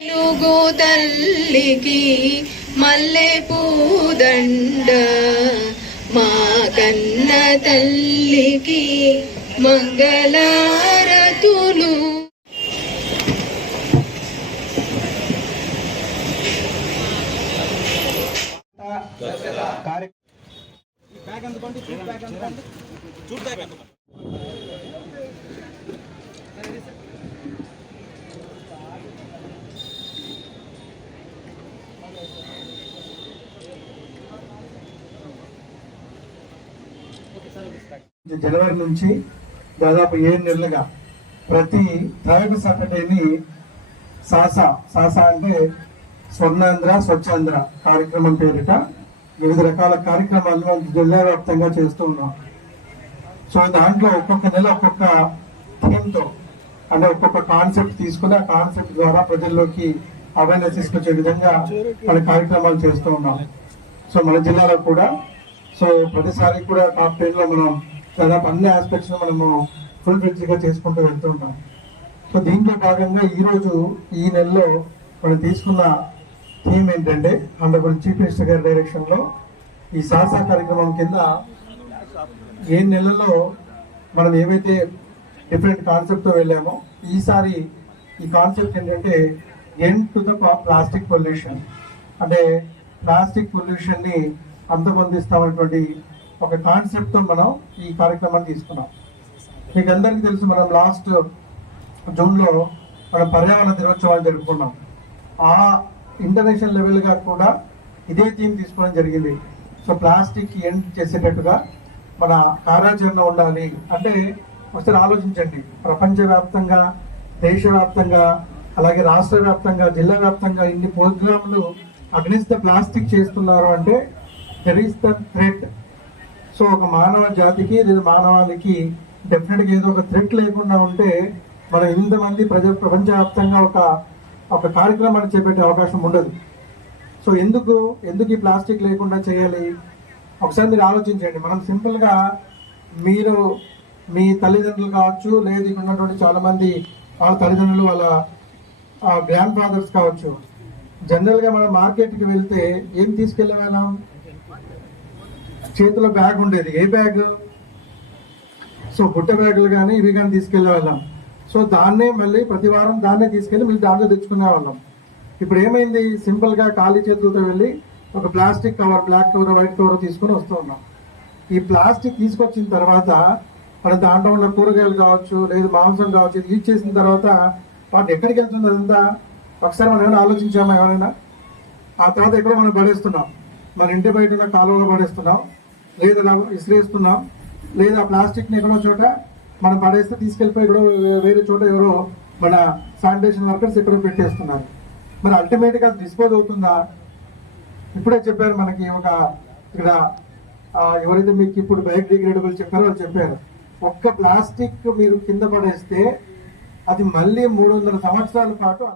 తెలుగు తల్లికి మల్లె పూదండ మా కన్న తల్లికి మంగళారతులు. కార్య జనవరి నుంచి దాదాపు ఏడు నెలలుగా ప్రతి థర్డ్ సాటర్డేని సాసా సాసా అంటే స్వర్ణాంధ్ర స్వచ్ఛాంధ్ర కార్యక్రమం పేరిట వివిధ రకాల కార్యక్రమాలు జిల్లా వ్యాప్తంగా చేస్తూ ఉన్నాం. సో దాంట్లో ఒక్కొక్క నెల ఒక్కొక్క థీమ్తో అంటే ఒక్కొక్క కాన్సెప్ట్ తీసుకుని ఆ కాన్సెప్ట్ ద్వారా ప్రజల్లోకి అవేర్నెస్ తీసుకొచ్చే విధంగా మన కార్యక్రమాలు చేస్తూ ఉన్నాం. సో మన జిల్లాలో కూడా సో ప్రతిసారి కూడా టాప్ టెన్లో మనం దాదాపు అన్ని ఆస్పెక్ట్స్ మనము ఫుల్ ఫ్లెడ్జ్గా చేసుకుంటూ వెళ్తూ ఉంటాం సో దీంట్లో భాగంగా ఈరోజు ఈ నెలలో మనం తీసుకున్న థీమ్ ఏంటంటే ఆంధ్రప్రదేశ్ చీఫ్ మినిస్టర్ గారి డైరెక్షన్లో ఈ సాహస కార్యక్రమం కింద ఏ నెలలో మనం ఏవైతే డిఫరెంట్ కాన్సెప్ట్తో వెళ్ళామో ఈసారి ఈ కాన్సెప్ట్ ఏంటంటే end to the plastic pollution అంటే ప్లాస్టిక్ పొల్యూషన్ని ని ఒక కాన్సెప్ట్తో మనం ఈ కార్యక్రమాన్ని తీసుకున్నాం. మీకు అందరికీ తెలుసు మనం లాస్ట్ జూన్లో మన మనం పర్యావరణ దినోత్సవాన్ని జరుపుకున్నాం. ఆ ఇంటర్నేషనల్ లెవెల్గా కూడా ఇదే థీమ్ తీసుకోవడం జరిగింది. సో ప్లాస్టిక్ ఎండ్ చేసేటట్టుగా మన కార్యాచరణ ఉండాలి అంటే ఒకసారి ఆలోచించండి. ప్రపంచవ్యాప్తంగా దేశవ్యాప్తంగా అలాగే రాష్ట్ర వ్యాప్తంగా జిల్లా వ్యాప్తంగా ఇన్ని ప్రోగ్రాంలు అగ్నిస్త ప్లాస్టిక్ చేస్తున్నారు అంటే there is the threat so ఒక మానవ జాతికి లేదా మానవాళికి డెఫినెట్గా ఏదో ఒక థ్రెట్ లేకుండా ఉంటే మనం ఇంతమంది ప్రజ ప్రపంచవ్యాప్తంగా ఒక ఒక కార్యక్రమాన్ని చేపట్టే అవకాశం ఉండదు. సో ఎందుకు ఎందుకు ఈ ప్లాస్టిక్ లేకుండా చేయాలి? ఒకసారి మీరు ఆలోచించండి. మనం సింపుల్గా మీరు మీ తల్లిదండ్రులు కావచ్చు లేదు ఇక్కడ ఉన్నటువంటి చాలామంది వాళ్ళ తల్లిదండ్రులు వాళ్ళ గ్రాండ్ ఫాదర్స్ కావచ్చు. జనరల్గా మనం మార్కెట్కి వెళ్తే ఏం తీసుకెళ్ళే వాళ్ళం? చేతిలో బ్యాగ్ ఉండేది. ఏ బ్యాగ్? సో బుట్ట బ్యాగులు కానీ ఇవి కానీ తీసుకెళ్ళే వాళ్ళం. సో దాన్నే మళ్ళీ ప్రతి వారం దాన్నే తీసుకెళ్ళి మళ్ళీ దాంట్లో తెచ్చుకునే వాళ్ళం. ఇప్పుడు ఏమైంది? సింపుల్గా ఖాళీ చేతులతో వెళ్ళి ఒక plastic cover black cover white cover తీసుకొని వస్తూ ఉన్నాం. ఈ ప్లాస్టిక్ తీసుకొచ్చిన తర్వాత మన దాంట్లో ఉన్న కూరగాయలు కావచ్చు లేదు మాంసం కావచ్చు ఇది యూజ్ చేసిన తర్వాత వాటి ఎక్కడికి వెళ్తుంది అదంతా? ఒకసారి మనం ఏమైనా ఆలోచించామా ఎవరైనా? ఆ తర్వాత ఎక్కడో మనం పడేస్తున్నాం. మన ఇంటి బయట ఉన్న కాలువలో పడేస్తున్నాం. లేదా ఇలా విసిరేస్తున్నాం. లేదా ప్లాస్టిక్ని ఎక్కడో చోట మనం పడేస్తే తీసుకెళ్ళిపోయి ఎక్కడో వేరే చోట ఎవరో మన శానిటేషన్ వర్కర్స్ ఎక్కడో పెట్టేస్తున్నారు. మరి అల్టిమేట్గా డిస్పోజ్ అవుతుందా? ఇప్పుడే చెప్పారు మనకి ఒక ఇక్కడ ఎవరైతే మీకు ఇప్పుడు బయోడిగ్రేడబుల్ చెప్పారో వాళ్ళు చెప్పారు. ఒక్క ప్లాస్టిక్ మీరు కింద పడేస్తే అది మళ్ళీ మూడు వందల సంవత్సరాల పాటు